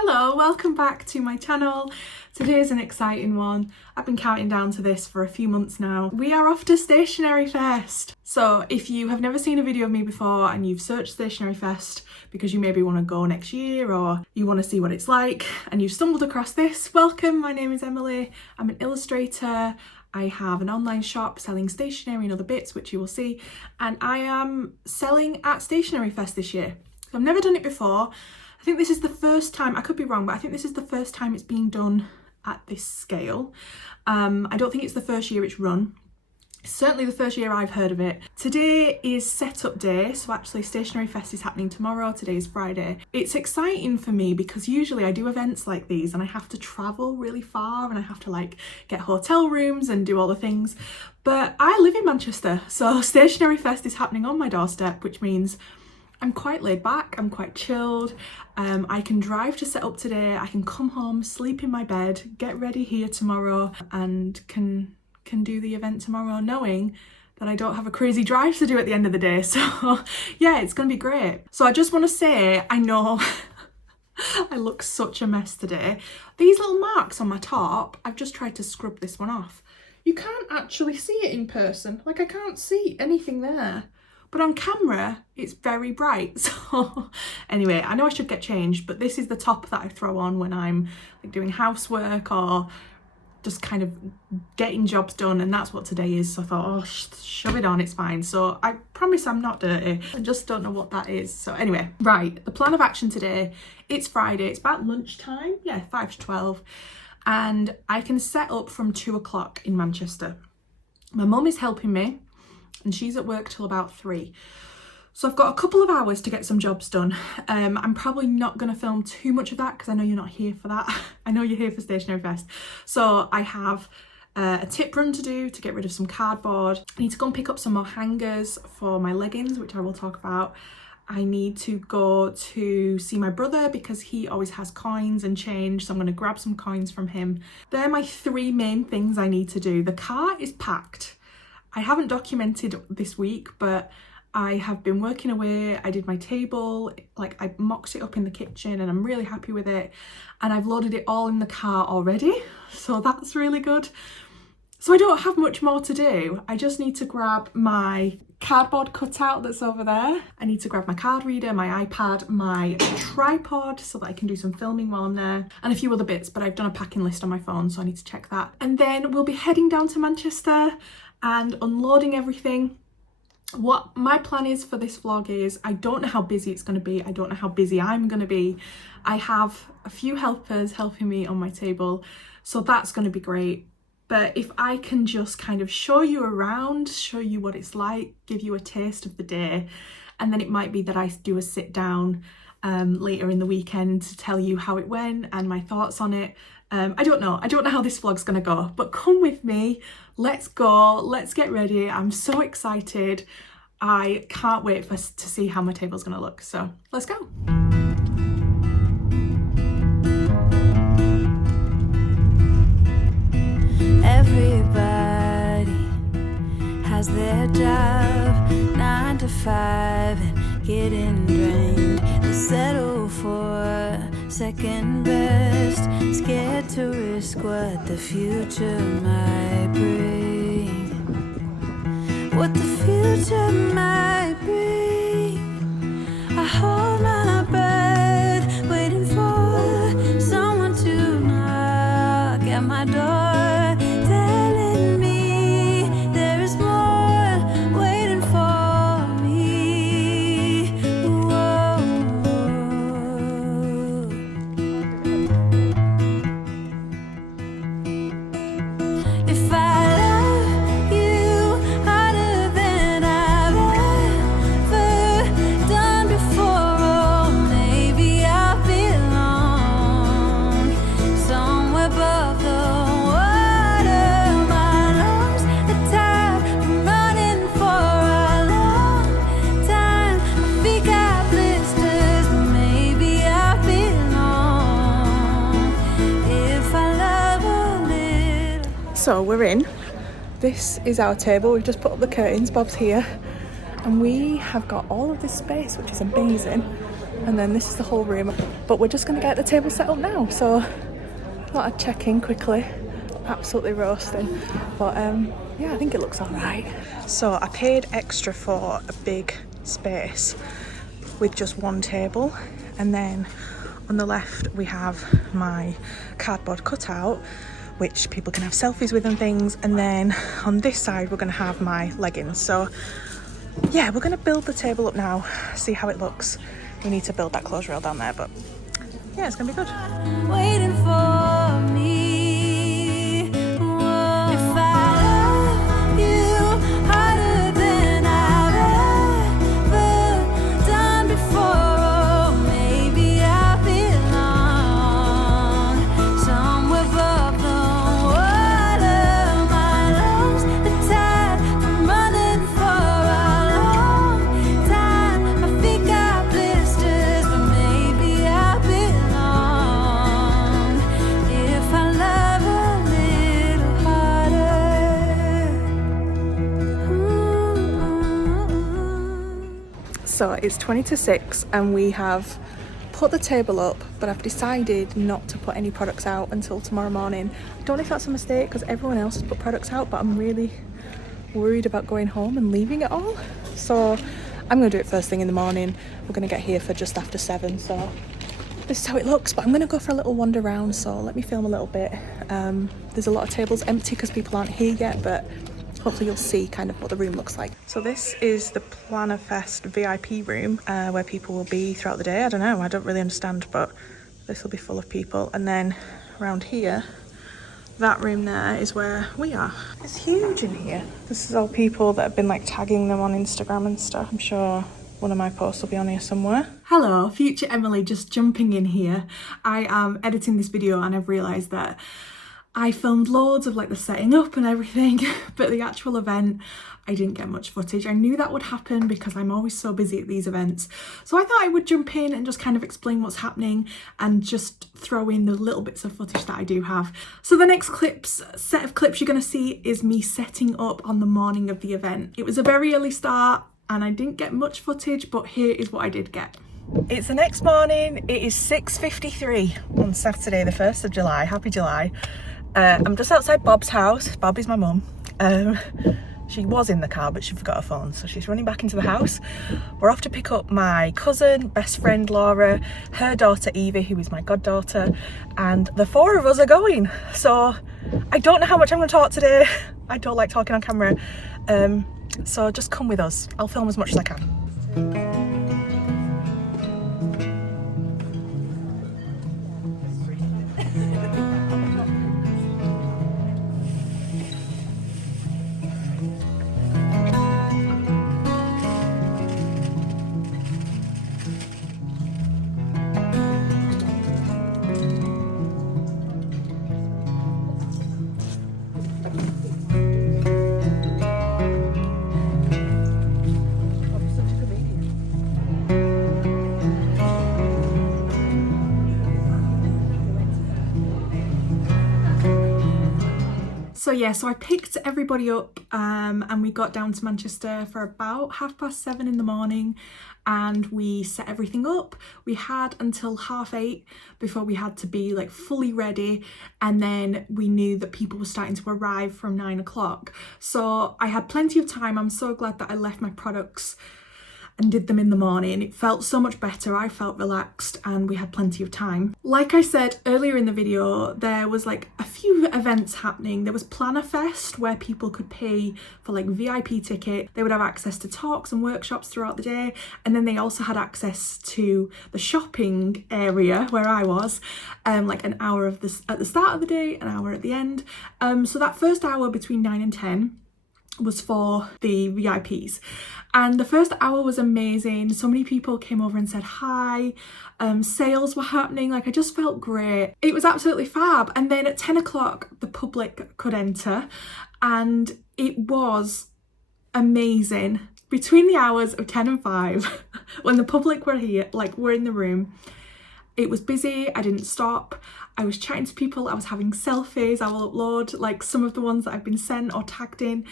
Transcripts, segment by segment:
Hello, welcome back to my channel. Today's an exciting one. I've been counting down to this for a few months now. We are off to STATIONERYFEST. So if you have never seen a video of me before and you've searched STATIONERYFEST because you maybe want to go next year or you want to see what it's like and you've stumbled across this, welcome. My name is Emily. I'm an illustrator. I have an online shop selling stationery and other bits, which you will see, and I am selling at STATIONERYFEST this year. So I've never done it before. I think this is the first time, I could be wrong, but I think this is the first time it's being done at this scale. I don't think it's the first year it's run. It's certainly the first year I've heard of it. Today is setup day, so actually STATIONERYFEST is happening tomorrow. Today is Friday. It's exciting for me because usually I do events like these and I have to travel really far and I have to like get hotel rooms and do all the things. But I live in Manchester, so STATIONERYFEST is happening on my doorstep, which means I'm quite laid back, I'm quite chilled. I can drive to set up today, I can come home, sleep in my bed, get ready here tomorrow and can do the event tomorrow knowing that I don't have a crazy drive to do at the end of the day. So yeah, it's gonna be great. So I just want to say, I know I look such a mess today. These little marks on my top, I've just tried to scrub this one off. You can't actually see it in person, like I can't see anything there. But on camera, it's very bright. So anyway, I know I should get changed, but this is the top that I throw on when I'm like doing housework or just kind of getting jobs done. And that's what today is. So I thought, oh, shove it on, it's fine. So I promise I'm not dirty. I just don't know what that is. So anyway, right, the plan of action today, it's Friday. It's about lunchtime. Yeah, 5 to 12. And I can set up from 2 o'clock in Manchester. My mum is helping me, and she's at work till about 3. So I've got a couple of hours to get some jobs done. I'm probably not going to film too much of that because I know you're not here for that. I know you're here for STATIONERYFEST. So I have a tip run to do to get rid of some cardboard. I need to go and pick up some more hangers for my leggings, which I will talk about. I need to go to see my brother because he always has coins and change, so I'm going to grab some coins from him. They're my 3 main things I need to do. The car is packed. I haven't documented this week, but I have been working away. I did my table, like I mocked it up in the kitchen and I'm really happy with it. And I've loaded it all in the car already, so that's really good. So I don't have much more to do. I just need to grab my cardboard cutout that's over there. I need to grab my card reader, my iPad, my tripod so that I can do some filming while I'm there, and a few other bits, but I've done a packing list on my phone, so I need to check that. And then we'll be heading down to Manchester and unloading everything. What my plan is for this vlog is, I don't know how busy it's going to be. I don't know how busy I'm going to be. I have a few helpers helping me on my table, so that's going to be great. But if I can just kind of show you around, show you what it's like, give you a taste of the day, and then it might be that I do a sit down later in the weekend to tell you how it went and my thoughts on it. I don't know how this vlog's gonna go, but come with me, let's go, let's get ready. I'm so excited. I can't wait to see how my table's gonna look, so let's go. Everybody has their job, 9 to 5 and getting drained. They settle for second best, scared to risk what the future might bring. What the future might bring. I hold my breath, waiting for someone to knock at my door, telling me there is more waiting for me. Whoa. If I love you harder than I've ever done before, oh, maybe I belong somewhere above the water. My lungs are tired from running for a long time. My feet got blisters, but maybe I belong if I love a little. So we're in. This is our table. We've just put up the curtains. Bob's here. And we have got all of this space, which is amazing. and then this is the whole room. But we're just gonna get the table set up now. So thought I'd check in quickly. Absolutely roasting, but yeah, I think it looks all right. So I paid extra for a big space with just one table, and then on the left we have my cardboard cutout which people can have selfies with and things, and then on this side we're going to have my leggings. So yeah, we're going to build the table up now, see how it looks. We need to build that clothes rail down there, but yeah, it's going to be good. Waiting for me. Whoa. If I love you harder than I've ever done before, maybe I belong somewhere above the water. My lungs are tired from running for a long time. My feet got blisters, but maybe I belong if I love a little harder. So it's 20 to 6 and we have put the table up, but I've decided not to put any products out until tomorrow morning. I don't know if that's a mistake because everyone else has put products out, but I'm really worried about going home and leaving it all. So I'm going to do it first thing in the morning. We're going to get here for just after 7, so this is how it looks. But I'm going to go for a little wander around, so let me film a little bit. There's a lot of tables empty because people aren't here yet, but hopefully you'll see kind of what the room looks like. So this is the STATIONERYFEST VIP room where people will be throughout the day. I don't know, I don't really understand, but this will be full of people. And then around here, that room there is where we are. It's huge in here. This is all people that have been like tagging them on Instagram and stuff. I'm sure one of my posts will be on here somewhere. Hello, future Emily just jumping in here. I am editing this video and I've realised that I filmed loads of like the setting up and everything, but the actual event, I didn't get much footage. I knew that would happen because I'm always so busy at these events. So I thought I would jump in and just kind of explain what's happening and just throw in the little bits of footage that I do have. So the next set of clips you're going to see is me setting up on the morning of the event. It was a very early start and I didn't get much footage, but here is what I did get. It's the next morning. It is 6:53 on Saturday, the 1st of July. Happy July. I'm just outside Bob's house. Bob is my mum. She was in the car, but she forgot her phone, so she's running back into the house. We're off to pick up my cousin, best friend Laura, her daughter Evie, who is my goddaughter, and the 4 of us are going. So I don't know how much I'm going to talk today. I don't like talking on camera. So just come with us. I'll film as much as I can. So yeah, so I picked everybody up and we got down to Manchester for about 7:30 in the morning and we set everything up. We had until 8:30 before we had to be like fully ready, and then we knew that people were starting to arrive from 9 o'clock. So I had plenty of time. I'm so glad that I left my products and did them in the morning. It felt so much better. I felt relaxed and we had plenty of time. Like I said earlier in the video, there was like a few events happening. There was STATIONERYFEST where people could pay for like VIP ticket. They would have access to talks and workshops throughout the day. And then they also had access to the shopping area where I was, like an hour of this at the start of the day, an hour at the end. So that first hour between 9 and 10 was for the VIPs, and the first hour was amazing. So many people came over and said hi. Sales were happening. Like, I just felt great. It was absolutely fab. And then at 10 o'clock the public could enter and it was amazing. Between the hours of 10 and 5 when the public were here, like were in the room, It was busy, I didn't stop. I was chatting to people, I was having selfies, I will upload like some of the ones that I've been sent or tagged in,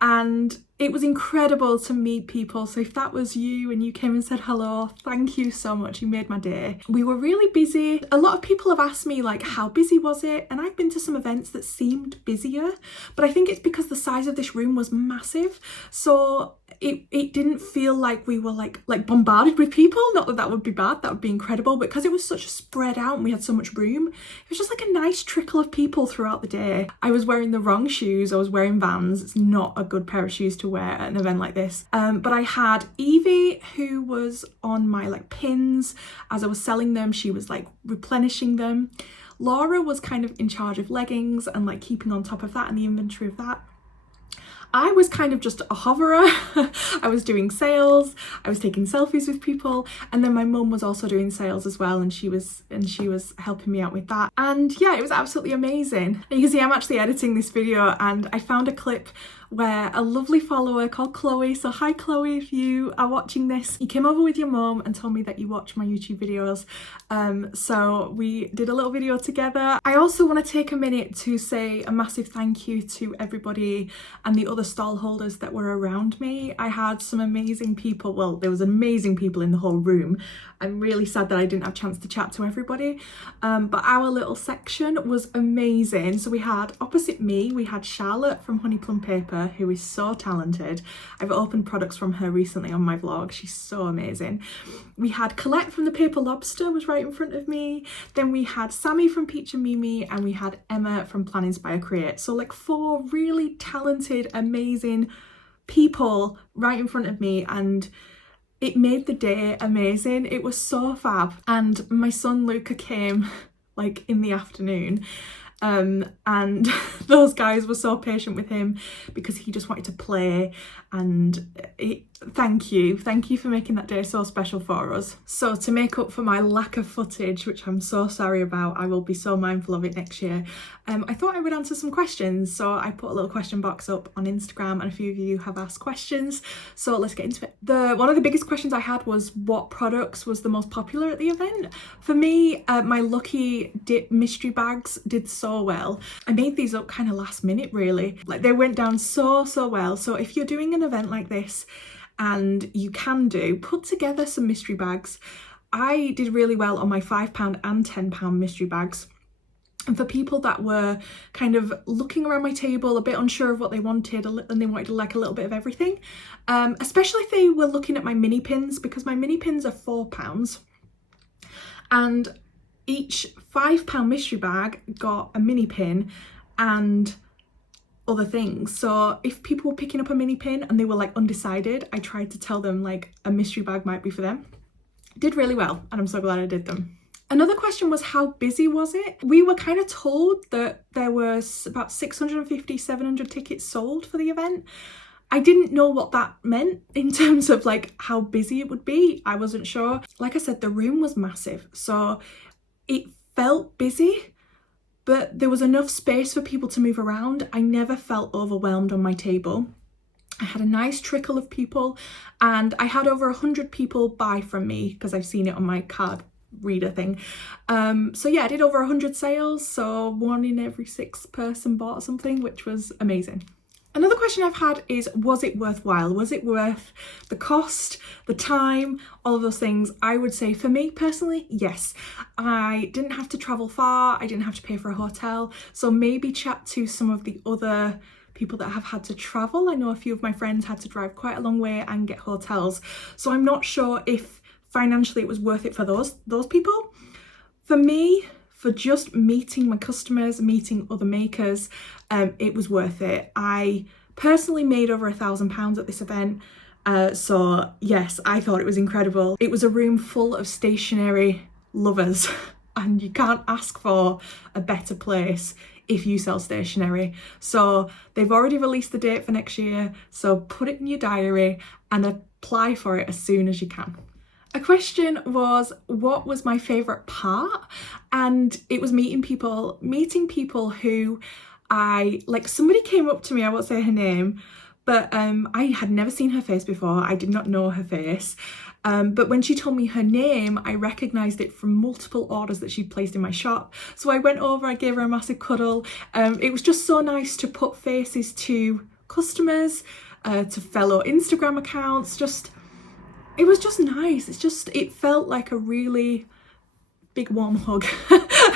and it was incredible to meet people. So if that was you and you came and said hello, thank you so much, you made my day. We were really busy. A lot of people have asked me like, how busy was it? And I've been to some events that seemed busier, but I think it's because the size of this room was massive. So it didn't feel like we were like bombarded with people. Not that that would be bad, that would be incredible, but because it was such a spread out and we had so much room, it was just like a nice trickle of people throughout the day. I was wearing the wrong shoes, I was wearing Vans. It's not a good pair of shoes to wear at an event like this. But I had Evie, who was on my like pins as I was selling them. She was like replenishing them. Laura was kind of in charge of leggings and like keeping on top of that and the inventory of that. I was kind of just a hoverer. I was doing sales, I was taking selfies with people, and then my mum was also doing sales as well, and she was helping me out with that. And yeah, it was absolutely amazing. And you can see I'm actually editing this video, and I found a clip where a lovely follower called Chloe, so hi Chloe if you are watching this, you came over with your mum and told me that you watch my YouTube videos, so we did a little video together. I also want to take a minute to say a massive thank you to everybody and the other stall holders that were around me. I had some amazing people, well there was amazing people in the whole room. I'm really sad that I didn't have a chance to chat to everybody, but our little section was amazing. So we had, opposite me, we had Charlotte from Honey Plum Paper, who is so talented. I've opened products from her recently on my vlog. She's so amazing. We had Colette from the Paper Lobster was right in front of me. Then we had Sammy from Peach and Mimi, and we had Emma from Plan Inspire Create. So like 4 really talented, amazing people right in front of me, and it made the day amazing. It was so fab. And my son Luca came like in the afternoon, and those guys were so patient with him because he just wanted to play, and thank you for making that day so special for us. So to make up for my lack of footage, which I'm so sorry about, I will be so mindful of it next year, I thought I would answer some questions. So I put a little question box up on Instagram, and a few of you have asked questions, so let's get into it. One of the biggest questions I had was what products was the most popular at the event. For me, my Lucky Dip mystery bags did so well. I made these up kind of last minute really, like they went down so well. So if you're doing an event like this, and you can put together some mystery bags. I did really well on my £5 and £10 mystery bags. And for people that were kind of looking around my table, a bit unsure of what they wanted, and they wanted like a little bit of everything, especially if they were looking at my mini pins, because my mini pins are £4. And each £5 mystery bag got a mini pin and other things. So if people were picking up a mini pin and they were like undecided, I tried to tell them like a mystery bag might be for them. Did really well, and I'm so glad I did them. Another question was how busy was it? We were kind of told that there was about 650, 700 tickets sold for the event. I didn't know what that meant in terms of like how busy it would be. I wasn't sure. Like I said, the room was massive, so it felt busy, but there was enough space for people to move around. I never felt overwhelmed on my table. I had a nice trickle of people, and I had over 100 people buy from me because I've seen it on my card reader thing. So yeah, I did over 100 sales, so 1 in every 6 person bought something, which was amazing. Another question I've had is, was it worthwhile? Was it worth the cost, the time, all of those things? I would say for me personally, yes. I didn't have to travel far, I didn't have to pay for a hotel, so maybe chat to some of the other people that have had to travel. I know a few of my friends had to drive quite a long way and get hotels, so I'm not sure if financially it was worth it for those people. For me, for just meeting my customers, meeting other makers, it was worth it. I personally made over £1,000 at this event, so yes, I thought it was incredible. It was a room full of stationery lovers, and you can't ask for a better place if you sell stationery. So they've already released the date for next year, so put it in your diary and apply for it as soon as you can. A question was, what was my favourite part? And it was meeting people who somebody came up to me, I won't say her name, but I had never seen her face before. I did not know her face. but when she told me her name, I recognised it from multiple orders that she'd placed in my shop. So I went over, I gave her a massive cuddle. It was just so nice to put faces to customers, to fellow Instagram accounts. It was just nice. It felt like a really big warm hug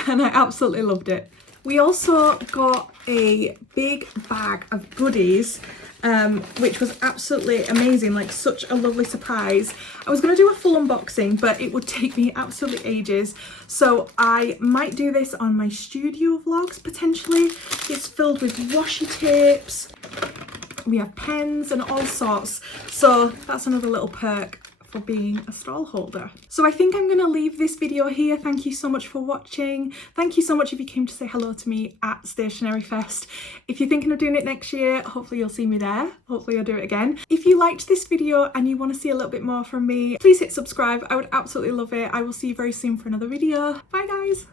and I absolutely loved it. We also got a big bag of goodies, which was absolutely amazing, like such a lovely surprise. I was going to do a full unboxing, but it would take me absolutely ages. So I might do this on my studio vlogs potentially. It's filled with washi tapes. We have pens and all sorts. So that's another little perk for being a stall holder. So I think I'm going to leave this video here. Thank you so much for watching. Thank you so much if you came to say hello to me at Stationery Fest. If you're thinking of doing it next year, hopefully you'll see me there. Hopefully I'll do it again. If you liked this video and you want to see a little bit more from me, please hit subscribe. I would absolutely love it. I will see you very soon for another video. Bye guys.